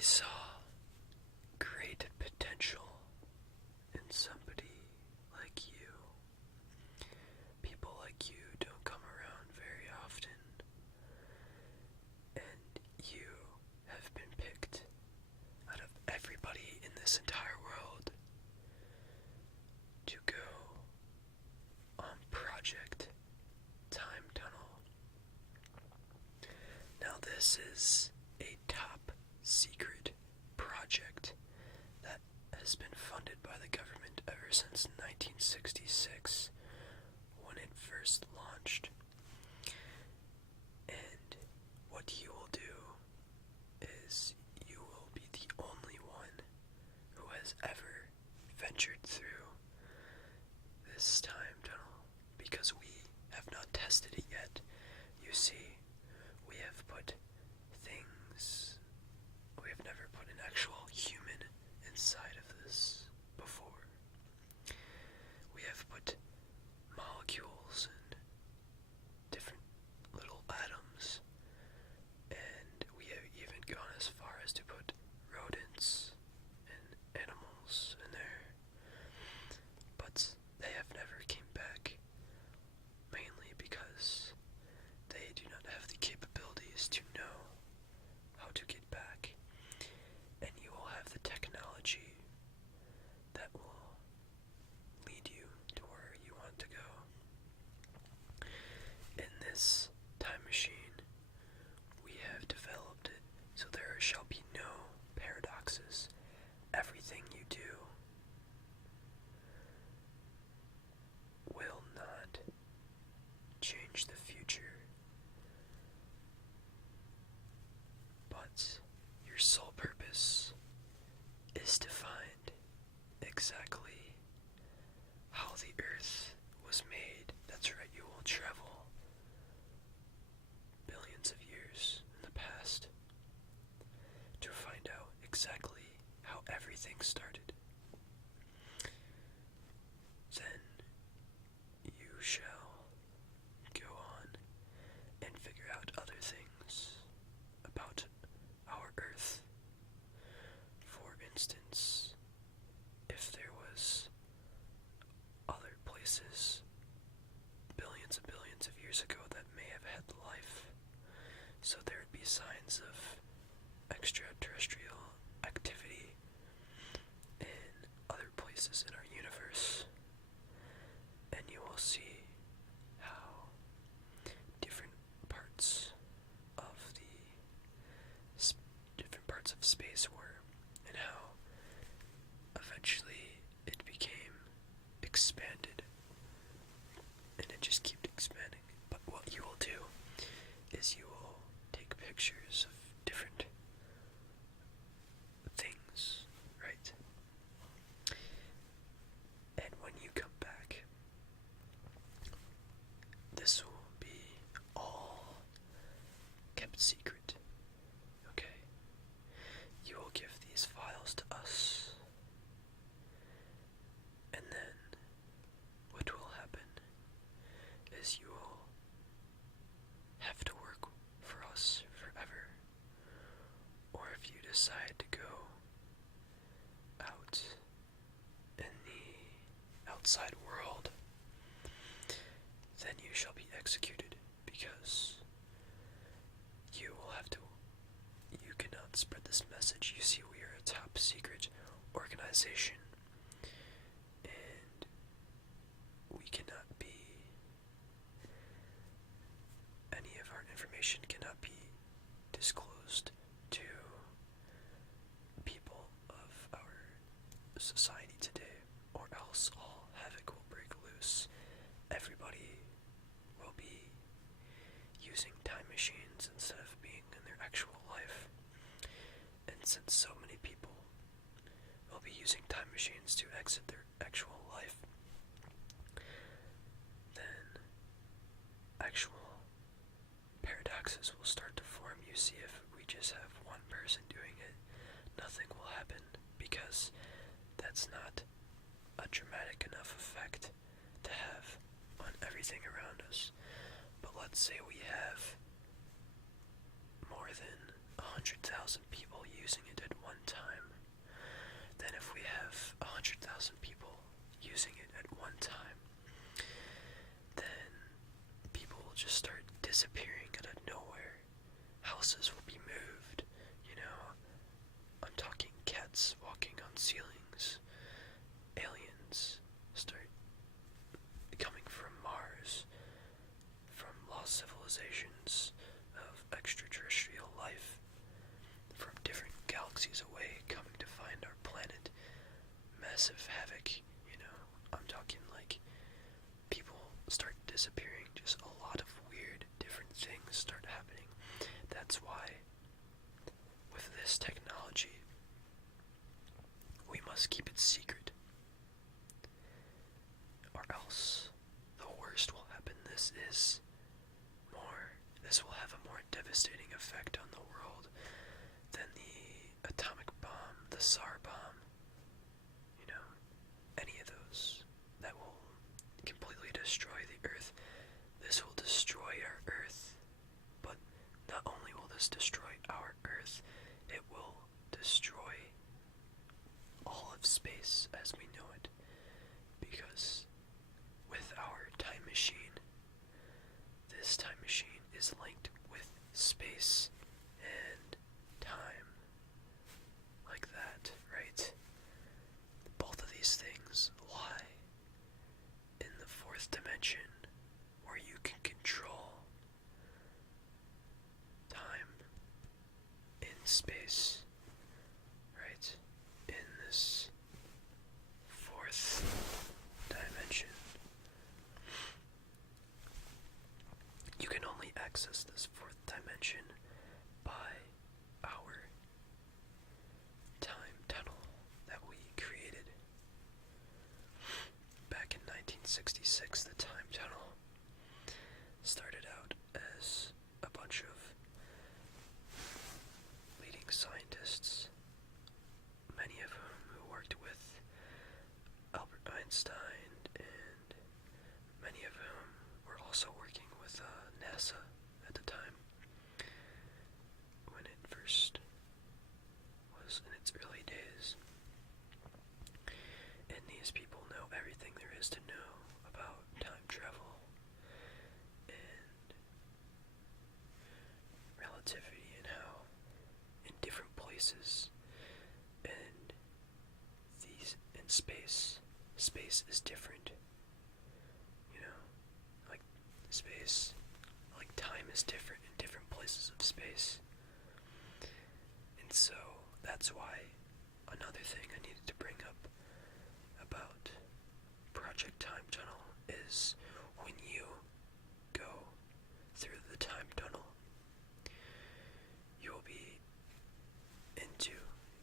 saw great potential in somebody like you. People like you don't come around very often, and you have been picked out of everybody in this entire world to go on Project Time Tunnel. Now, this is a top secret project that has been funded by the government ever since 1966 when it first launched. And what you will do is you will be the only one who has ever ventured through this time tunnel, because we have not tested it yet. You see, we have put things, we have never put an actual human inside of this before. We have put molecules and different little atoms, and we have even gone as far as to put rodents and animals in there. But they have never came back, mainly because they do not have the capabilities to know how to get back, and you will have the technology that will lead you to where you want to go. In this time machine, we have developed it so there shall be no paradoxes. Everything you do will not change the future, but your sole purpose is to find exactly how the earth was made. That's right, you will travel billions of years in the past to find out exactly how everything started. Then you shall go on and figure out other things about our Earth. For instance, if there was other places billions and billions of years ago that may have had life, so there would be signs of extraterrestrial activity in other places in our universe, and you will see how different parts of different parts of space were, and how eventually it became expanded, and it just kept expanding. But what you will do is you will take pictures of different things, right? And when you come back, this will be all kept secret, okay? You will give these files to us, and then what will happen is you will have to work for us forever. Or if you decide to go out in the outside world, then you shall be executed, because you will have to, you cannot spread this message. You see, we are a top secret organization, and we cannot be, any of our information cannot be disclosed to people of our society today, or else all havoc will break loose. Everybody will be using time machines instead of being in their actual life. And since so many people will be using time machines to exit their actual life, then actual paradoxes will start to form. You see, if we just have one person doing it, nothing will happen, because that's not a dramatic enough effect to have on everything around us. But let's say we have more than 100,000 people using it at disappearing out of nowhere. Houses will be moved, you know. I'm talking cats walking on ceilings. Aliens start coming from Mars, from lost civilizations of extraterrestrial life, from different galaxies away, coming to find our planet. Massive havoc, you know. I'm talking like people start disappearing, just a lot of weird, different things start happening. That's why, with this technology, we must keep it secret, or else the worst will happen. This will have a more devastating effect on the world than the atomic bomb, the Tsar bomb, you know, any of those that will completely destroy the Earth. This will destroy our Earth, but not only will this destroy our Earth, it will destroy all of space as we know it, because with our time machine, this time machine is linked with space and time, like that, right? Both of these things lie in the fourth dimension, where you can control time in space, right? In this fourth dimension. You can only access this fourth dimension by our time tunnel that we created. Back in 1966, the time tunnel started out as a bunch of leading scientists, many of whom worked with Albert Einstein, and many of whom were also working with NASA at the time, when it first was in its early days. And these people know everything there is to know about time travel and relativity, and how in different places and in space is different. You know, like space, like time is different in different places of space. And so that's why another thing I needed to bring up about Project Time Tunnel is when you go through the time tunnel,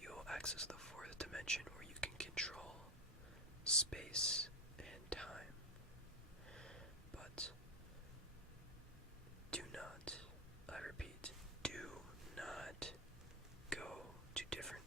you'll access the fourth dimension, where you can control space and time. But do not, I repeat, do not go to different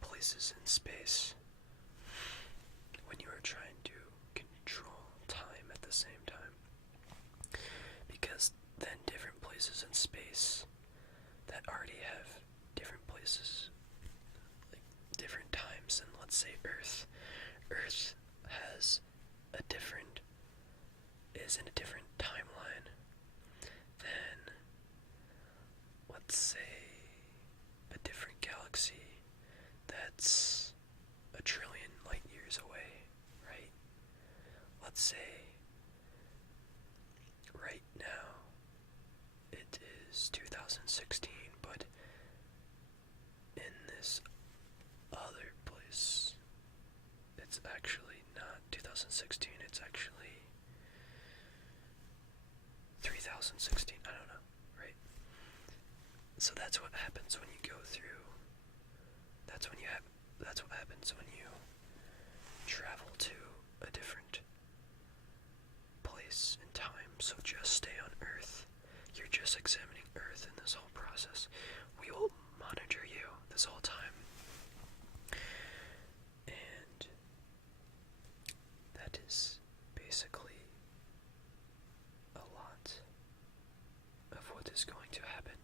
places in space when you are trying to control time at the same time, because then different places in space that already have different places, like different times than, let's say, Earth has is in a different timeline than, let's say, a different galaxy that's 1 trillion light years away, right? Let's say right now it is 2016, but in this other place it's actually not 2016, it's actually 3016, I don't know, right? So that's what happens when you go through, that's what happens when you travel to a different place in time. So just stay on Earth. You're just examining Earth in this whole process. We will monitor you this whole time. And that is basically a lot of what is going to happen.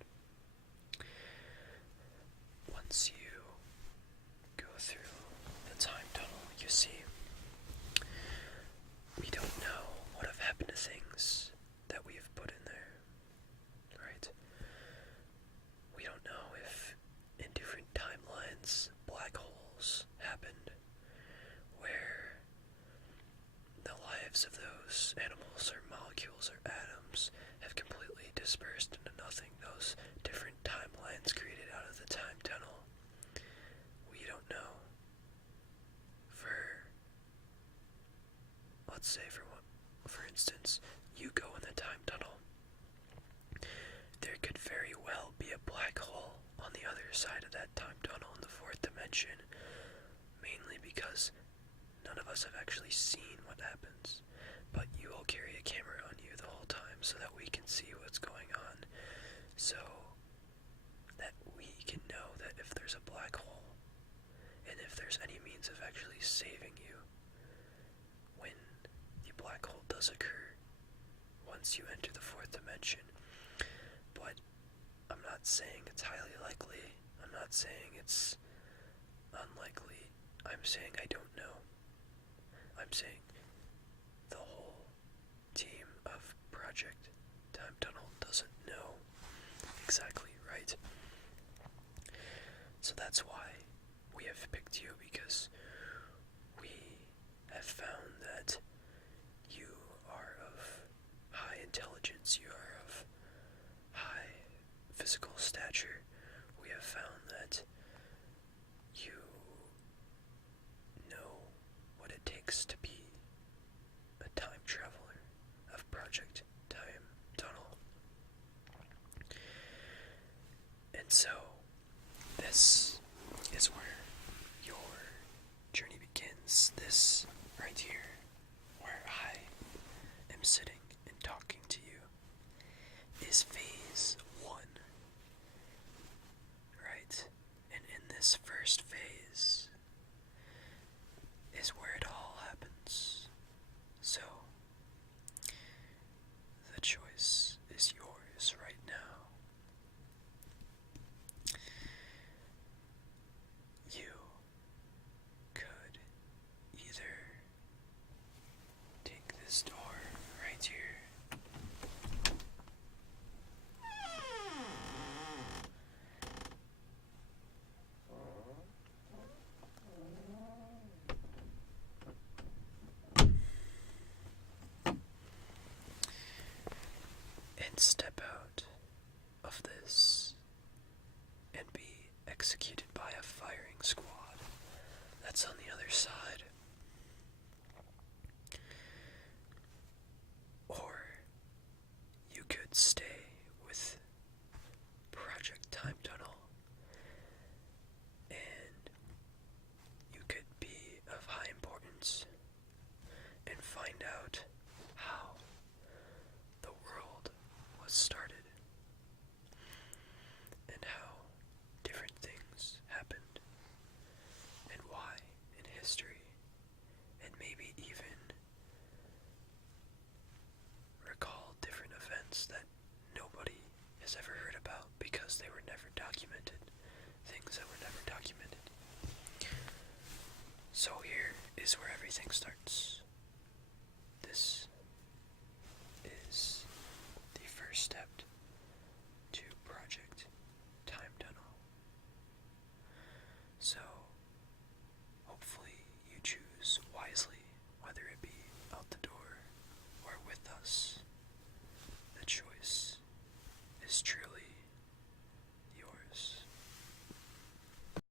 let's say for instance, you go in the time tunnel. There could very well be a black hole on the other side of that time tunnel in the fourth dimension, mainly because none of us have actually seen what happens, but you will carry a camera on you the whole time so that we can see what's going on, so that we can know that if there's a black hole, and if there's any means of actually saving you when the black hole does occur once you enter the fourth dimension. But I'm not saying it's highly likely, I'm not saying it's unlikely, I'm saying I don't know. I'm saying the whole team of Project Time Tunnel doesn't know exactly, right? So that's why we have picked you, because we have found that you are of high intelligence, you are of high physical stature. We have found that you know what it takes to be a time traveler of Project Time Tunnel. And so, this is where your journey begins. This right here, where I am sitting and talking to you, is phase 1. Right? And in this first phase is where it all happens. So, the choice is yours right now. You could either take this door right here, and step out of this and be executed by a firing squad that's on the other side. Or you could stay with Project Time Tunnel and you could be of high importance and find out how the world was started and how different things happened and why in history, and maybe even recall different events that nobody has ever heard about because they were never documented, things that were never documented. So here is where everything starts.